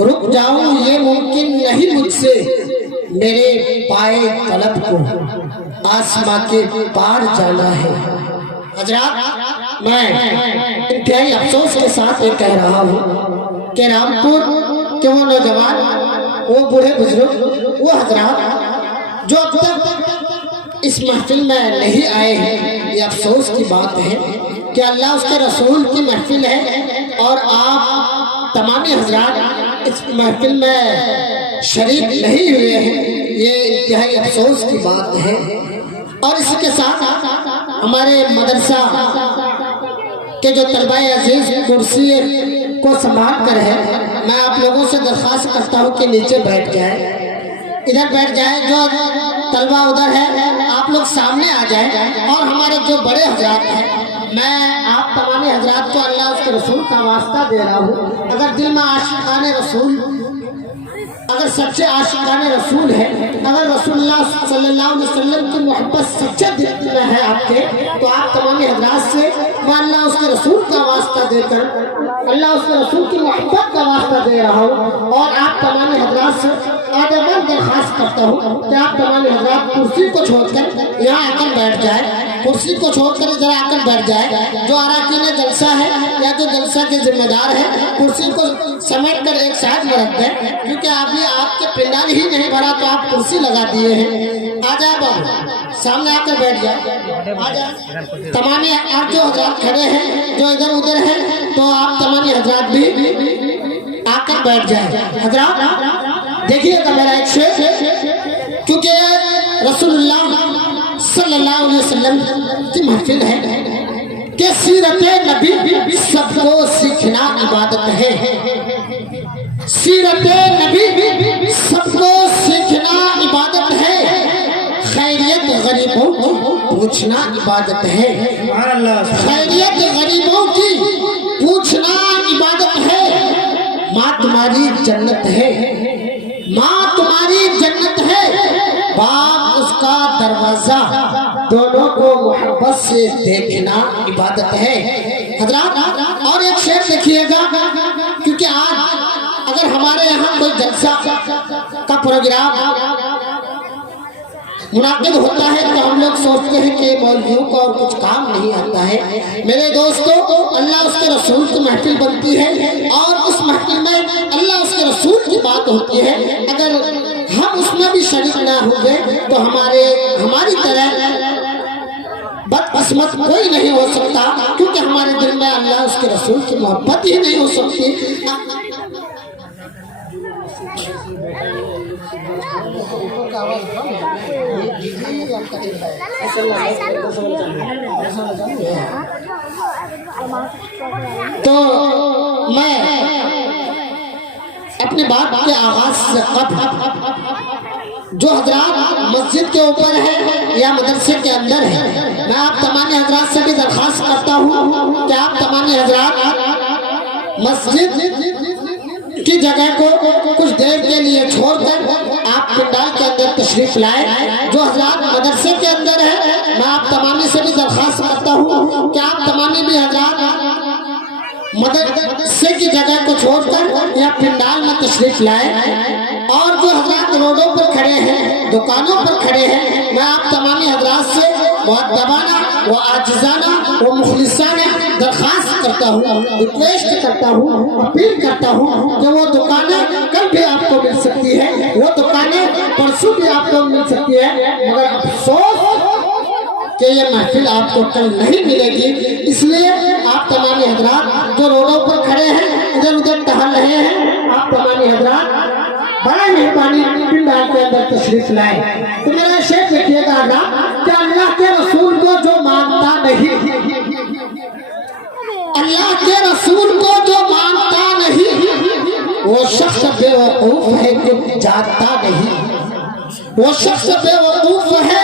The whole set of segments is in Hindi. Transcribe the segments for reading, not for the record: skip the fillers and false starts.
रुक जाऊं ये मुमकिन नहीं मुझसे, मेरे पाए तलब को आसमां के पार जाना है। हजरात, मैं इंतहाई अफसोस के साथ ये कह रहा हूँ कि रामपुर के वो नौजवान, वो बूढ़े बुजुर्ग, वो हजरात जो अब तक इस महफिल में नहीं आए हैं, ये अफसोस की बात है कि अल्लाह उसके रसूल की महफिल है और आप तमामी हजरात इस महफिल में शरीक नहीं हुए हैं, ये इंतहाई अफसोस की बात है। और इसी के साथ हमारे मदरसा के जो तलबाए अजीज कुर्सी को संभाल कर है, मैं आप लोगों से दरख्वास्त करता हूँ कि नीचे बैठ जाए, इधर बैठ जाए। जो तलबा उधर है आप लोग सामने आ जाए। और हमारे जो बड़े हजरात हैं, मैं आप तमाम हजरात को अल्लाह उसके रसूल का वास्ता दे रहा हूँ, अगर दिल में आशिकाने रसूल, अगर सच्चे आशिकाने रसूल है, अगर रसूलुल्लाह सल्लल्लाहु अलैहि वसल्लम की मोहब्बत सच्चे दिल में है आपके, तो आप तमाम हजरात से मैं अल्लाह उसके रसूल का वास्ता देकर, अल्लाह उसके रसूल की मोहब्बत का वास्ता दे रहा हूँ। और आप तमाम हजरात से आदमन दरख्वास्त करता हूँ कि आप तमाम हजरात कुर्सी को छोड़कर यहाँ आकर बैठ जाए, कुर्सी को छोड़कर इधर आकर बैठ जाए। जो अराकीन जलसा है या जो जलसा के जिम्मेदार है, कुर्सी को समेट कर एक साइड में रख दें, क्योंकि अभी आपके पिंडाल ही नहीं भरा तो आप कुर्सी लगा दिए हैं। आ जाए बाबू, सामने आकर बैठ जाए, आ जाए। तमाम आप जो हजरात खड़े हैं, जो इधर उधर हैं, तो आप तमाम हजरात भी आकर बैठ जाए। हजरात देखिएगा मेरा एक शेर, क्योंकि रसूलुल्लाह सल्लल्लाहु अलैहि वसल्लम की महफिल है कि सीरते नबी सबको सीखना इबादत है, सीरते नबी सबको सीखना इबादत है, खैरियत गरीबों को पूछना इबादत है, खैरियत गरीबों की पूछना इबादत है। माँ तुम्हारी जन्नत है, माँ तुम्हारी जन्नत है, बाप उसका दरवाजा, दोनों को मोहब्बत से देखना इबादत है। हजरात और एक शेर देखिएगा, क्योंकि आज अगर हमारे यहाँ कोई जलसा का प्रोग्राम मुनाकिद होता है तो हम लोग सोचते हैं कि मौलवियों को और कुछ काम नहीं आता है। मेरे दोस्तों, अल्लाह उसके रसूल की महफिल बनती है और उस महफिल में अल्लाह उसके रसूल की बात होती है। अगर हम उसमें भी शरीक ना हुए तो हमारी तरह बदकिस्मत कोई नहीं हो सकता, क्योंकि हमारे दिल में अल्लाह उसके रसूल की मोहब्बत ही नहीं हो सकती। तो मैं अपनी बात के आगाज से जो हजरात मस्जिद के ऊपर है या मदरसे के अंदर है, मैं आप तमाम हजरात से भी दरख्वास्त करता हूँ कि आप तमाम हजरात मस्जिद की जगह को कुछ देर के लिए छोड़कर आप पिंडाल के अंदर तशरीफ लाए। जो हजरात मदरसे के अंदर है, मैं आप तमामी से भी दरख्वास्त करता हूँ कि आप तमामी भी हजरात मदरसे की जगह को छोड़कर या पिंडाल में तशरीफ लाए। और जो हजरात रोडों पर खड़े हैं, दुकानों पर खड़े हैं, मैं आप तमामी हजरात से मुअद्दबाना व आजिज़ाना व मुखलिसाना दरख्वास्त करता हूँ, रिक्वेस्ट करता हूँ, अपील करता हूँ कि वो दुकानें कल भी आपको मिल सकती है, वो दुकानें परसों भी आपको मिल सकती है, मगर अफसोस कि ये महफिल आपको कल नहीं मिलेगी। इसलिए आप तमामी हजरात जो रोडों पर खड़े हैं, इधर उधर टहल रहे हैं, आप तमामी हजरात बड़ा मेहरबानी पिंडाल के अंदर तशरीफ लाए। तो मेरा शेर देखिएगा कि अल्लाह के रसूल को जो मानता नहीं, अल्लाह के रसूल को जो मानता नहीं, वो शख्स बेवकूफ है, कुछ जानता नहीं, वो शख्स बेवकूफ है,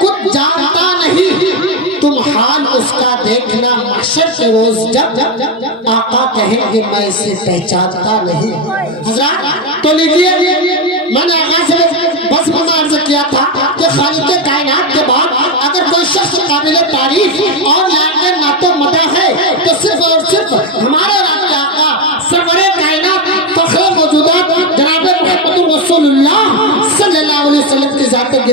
कुछ जानता नहीं। तुम हाल उसका देखना महशर के रोज, जब आका कहेंगे मैं इसे पहचानता नहीं। हजरात तो लीजिए, मैंने आगाज से बस अर्ज किया था कि खालिक़े कायनात के बाद अगर कोई शख्स काबिल तारीफ और लायक नातो मदा है तो सिर्फ और सिर्फ हमारे आका सरवरे कायनात फख्रे मौजूद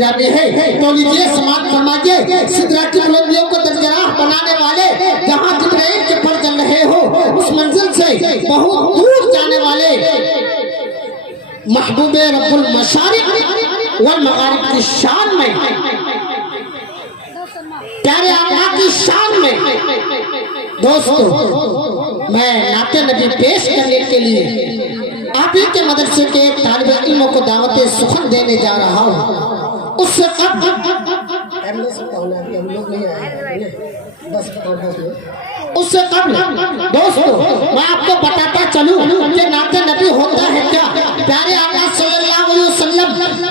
गिरामी है। तो लीजिए समाप्त फरमाइए, सिदरा की बुलंदियों को दरजराह बनाने वाले, जहाँ जिब्राइल के पर चल रहे हो, उस मंजिल से बहुत दूर जाने वाले महबूबे रब्बुल मशारिक वल मगारिब की शान में, प्यारे आका की शान में दोस्तों मैं नाते नबी पेश करने के लिए आप ही के मदरसे के एक तालिब इल्मों को दावत सुखन देने जा रहा हूँ। उससे उससे कब दोस्तों मैं आपको बताता चलूं कि नाते नबी होता है क्या। प्यारे आका सल्लल्लाहु अलैहि वसल्लम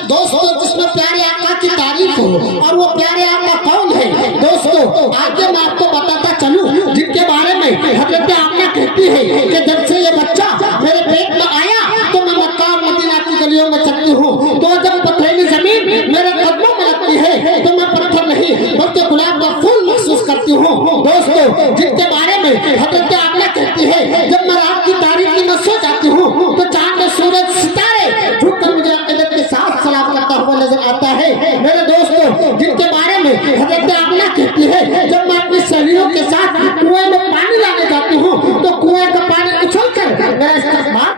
दोस्तों, जिसमें प्यारे आका की तारीफ हो, और वो प्यारे आका कौन है दोस्तों, आगे मैं आपको बताता चलूं, जिनके बारे में हजरत आमना कहती है कि जब से ये बच्चा मेरे पेट में आया तो मैं मक्का और मदीना की गलियों में चलती हूँ, तो जब पथरीली जमीन मेरे कदमों में लगती है तो मैं पत्थर नहीं बल्कि गुलाब का फूल महसूस करती हूँ दोस्तों, जिनके बारे में हजरत आमना कहती है जब मैं रात की तारीकी में सो जाती हूँ तो चांद सूरज सितारे झुककर मुझे अक़ीदत के साथ सलाम करता हुआ नजर आता है। मेरे दोस्तों, जिनके बारे में हजरत आमना कहती है